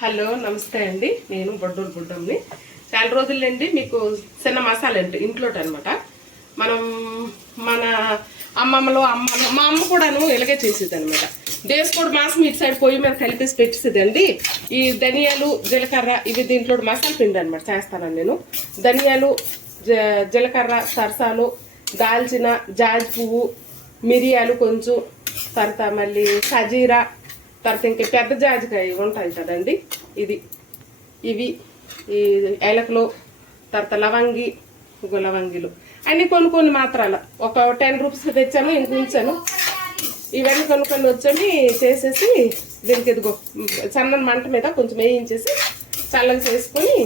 Hello నమస్తే అండి. నేను బొడ్డూరు బుడ్డమ్ని. చాలా రోజులండి మీకు చిన్న మసాలా అంటే ఇంట్లోటి అనమాట. మనం మన అమ్మమ్మలో మా అమ్మ కూడాను ఇలాగే చేసేది అనమాట. దేశకోడి మాసం ఇటు సైడ్ పొయ్యి మీద కలిపేసి పెట్టేసేదండి. ఈ ధనియాలు జీలకర్ర ఇవి దీంట్లో మసాలా పిండి అనమాట చేస్తానండి నేను. ధనియాలు జీలకర్ర సరసాలు దాల్చిన జాజి పువ్వు మిరియాలు కొంచెం తర్వాత మళ్ళీ సజీరా తర్వాత ఇంకా పెద్ద జాజికాయ ఉంటాయి కదండి ఇవి ఈ ఏలకలు తర్వాత లవంగి లవంగిలు అన్నీ కొన్ని మాత్రాలు ఒక 10 రూపీస్ తెచ్చాను ఇంక ఉంచాను. ఇవన్నీ కొన్ని వచ్చి చేసేసి దీనికి ఇదిగో సన్న మంట మీద కొంచెం వేయించేసి చల్లగా చేసుకొని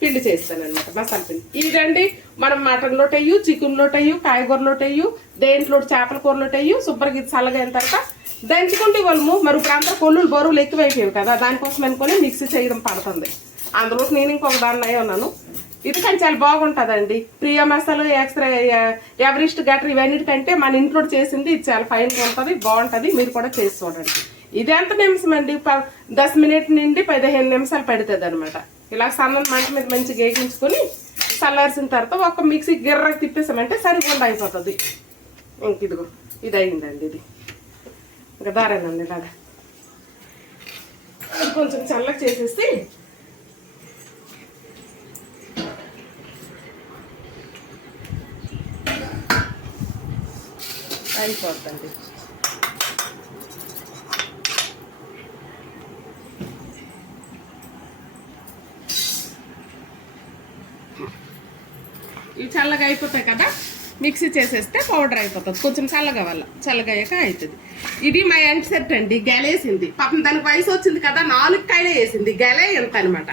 పిండి చేస్తాను అనమాట. మసాలా పిండి ఇదండి మనం మటన్లోటి అయ్యు చికెన్లోటి అయ్యు కాయగూరలోటి అయ్యు దేంట్లో చేపల కూరలోటి అయ్యు శుభ్రంగా ఇది చల్లగా అయిన తర్వాత దంచుకుంటే వాళ్ళము మరి ఇప్పుడు అందరూ కొల్లులు బరువులు ఎక్కువైపోయావు కదా, దానికోసం అనుకొని మిక్సీ చేయడం పడుతుంది. అందులో నేను ఇంకొక దాన్ని అయి ఉన్నాను. ఇది కానీ చాలా బాగుంటుందండి. ప్రియా మసాలా ఎక్స్ట్రా ఎవరిస్ట్ గట్ర ఇవన్నిటికంటే మన ఇంట్లో చేసింది ఇది చాలా ఫైన్గా ఉంటుంది, బాగుంటుంది. మీరు కూడా చేసి చూడండి. ఇది ఎంత నిమిషం అండి 10 మినిట్ నుండి 15 నిమిషాలు పడుతుంది అనమాట. ఇలా సన్న మంట మీద మంచిగా వేగించుకొని చల్లార్చిన తర్వాత ఒక మిక్సీ గిర్రకు తిప్పేసామంటే సరిపోండి అయిపోతుంది. ఇంక ఇదిగో ఇది అయిందండి. ఇది ఇంకా దారేనండి ఇలాగా కొంచెం చల్లగా చేసేసి అయిపోతుంది. ఇవి చల్లగా అయిపోతాయి కదా, మిక్సీ చేసేస్తే పౌడర్ అయిపోతుంది. కొంచెం చల్లగా చల్లగా అయ్యాక అవుతుంది. ఇది మా ఎంటి సెట్ అండి. గెలేసింది పాపం, దానికి వయసు వచ్చింది కదా 4 కాయలే వేసింది. గెలే ఎంత అనమాట,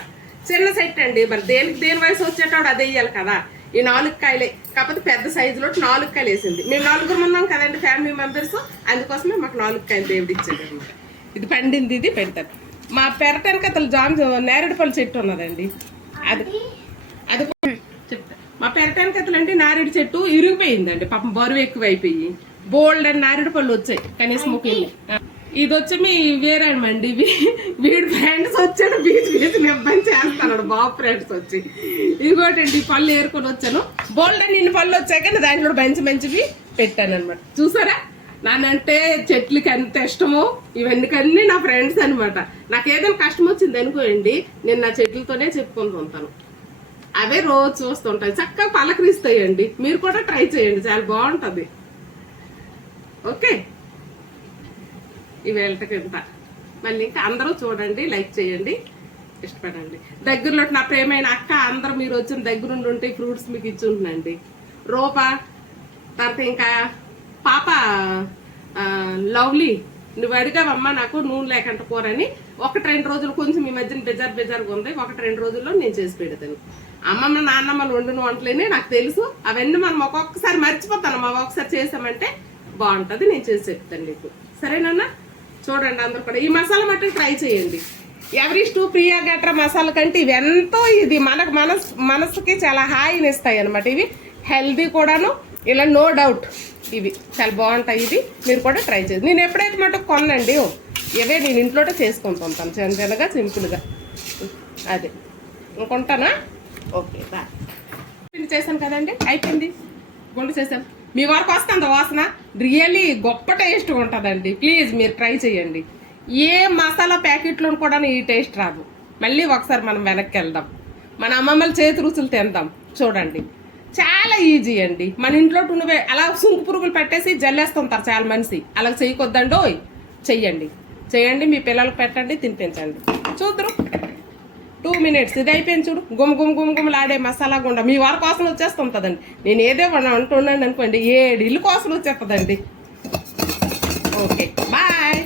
చిన్న సెట్ అండి. మరి దేని వయసు వచ్చేటప్పుడు అది వేయాలి కదా. ఈ 4 కాయలే కాకపోతే పెద్ద సైజులో 4 కాయలు వేసింది. మేము 4 ఉన్నాం కదండి ఫ్యామిలీ మెంబర్స్, అందుకోసమే మాకు 4 కాయలు దేవుడు ఇచ్చాడు అనమాట. ఇది పండింది, ఇది పెడతాడు. మా పెరటానికి అతను నేరేడు పళ్ళు చెట్టు ఉన్నదండి. అది చెప్తా. మా పెరటానికి అతలంటే నారేడు చెట్టు ఇరిగిపోయిందండి పాపం, బరువు ఎక్కువ అయిపోయి బోల్డ్ అని నారేడు పళ్ళు వచ్చాయి కనీసం ఒక. ఇది వచ్చి మీ వేరేమండి, వీడి ఫ్రెండ్స్ వచ్చాను బీచ్ ఇబ్బంది చేస్తాను బాబు ఫ్రెండ్స్ వచ్చి. ఇదిగోటండి పళ్ళు ఏరుకొని వచ్చాను. బోల్డ్ అని ఇన్ని పళ్ళు వచ్చాక దాంట్లో మంచివి పెట్టాను అనమాట. చూసారా నానంటే చెట్లకి ఎంత ఇష్టమో. ఇవన్నీ నా ఫ్రెండ్స్ అనమాట. నాకు ఏదైనా కష్టం వచ్చింది అనుకోండి, నేను నా చెట్లతోనే చెప్పుకుంటూ ఉంటాను. అవే రోజు చూస్తుంటాయి, చక్కగా పలకరిస్తాయండి. మీరు కూడా ట్రై చేయండి, చాలా బాగుంటుంది. ఓకే, ఇవేళకి ఇంత. మళ్ళీ ఇంకా అందరూ చూడండి, లైక్ చేయండి, ఇష్టపడండి. దగ్గరలో నా ప్రేమైన అక్క అందరూ మీరు వచ్చిన దగ్గరుండి ఉంటే ఫ్రూట్స్ మీకు ఇచ్చి ఉంటున్నాండి. రూపా తర్వాత ఇంకా పాప లవ్లీ, నువ్వు అడిగావమ్మా నాకు నూనె లేకుండా కూర అని. 1-2 రోజులు కొంచెం ఈ మధ్యన బెజార్గా ఉంది. 1-2 రోజుల్లో నేను చేసి పెడతాను. అమ్మమ్మ నాన్నమ్మలు వండిన వంటలేనే నాకు తెలుసు. అవన్నీ మనం ఒక్కొక్కసారి మర్చిపోతాను. ఒకసారి చేసామంటే బాగుంటుంది. నేను చేసి చెప్తాను నీకు, సరేనన్నా? చూడండి అందరూ కూడా ఈ మసాలా మట్టి ట్రై చేయండి. ఎవరిస్ట్ ప్రియా గట్రా మసాలా కంటే ఇవి ఎంతో ఇది మనకు మనసుకి చాలా హాయిని ఇస్తాయి అనమాట. ఇవి హెల్దీ కూడాను, ఇలా నో డౌట్ ఇవి చాలా బాగుంటాయి. ఇది మీరు కూడా ట్రై చేయండి. నేను ఎప్పుడైతే మటుకు కొనండి ఇవే నేను ఇంట్లోనే చేసుకుంటూ ఉంటాను, చిన్నగా సింపుల్గా. అదే ఇంకొంటానా? Okay bye. పిండి చేశాను కదండి, అయిపోయింది. గుండు చేశాను. మీ వరకు వస్తుంది వాసన, రియల్లీ గొప్ప టేస్ట్ ఉంటుందండి. ప్లీజ్ మీరు ట్రై చేయండి. ఏ మసాలా ప్యాకెట్లో కూడా ఈ టేస్ట్ రాదు. మళ్ళీ ఒకసారి మనం వెనక్కి వెళ్దాం, మన అమ్మమ్మల చేతి రుచులు తిందాం. చూడండి చాలా ఈజీ అండి. మన ఇంట్లో నువ్వే అలా సుంకు పురుగులు పెట్టేసి జల్లేస్తుంటారు చాలా మనిషి. అలా చేయకొద్దండో, చేయండి. మీ పిల్లలకు పెట్టండి, తినిపించండి. చూద్దరు 2 మినిట్స్ ఇది అయిపోయింది. చూడు గుమ్మలాడే మసాలా గుండ మీ వారి కోసం వచ్చేస్తుంటుందండి. నేను ఏదో అంటున్నాను అనుకోండి, 7 ఇల్లు కోసం వచ్చేస్తుందండి. Okay bye.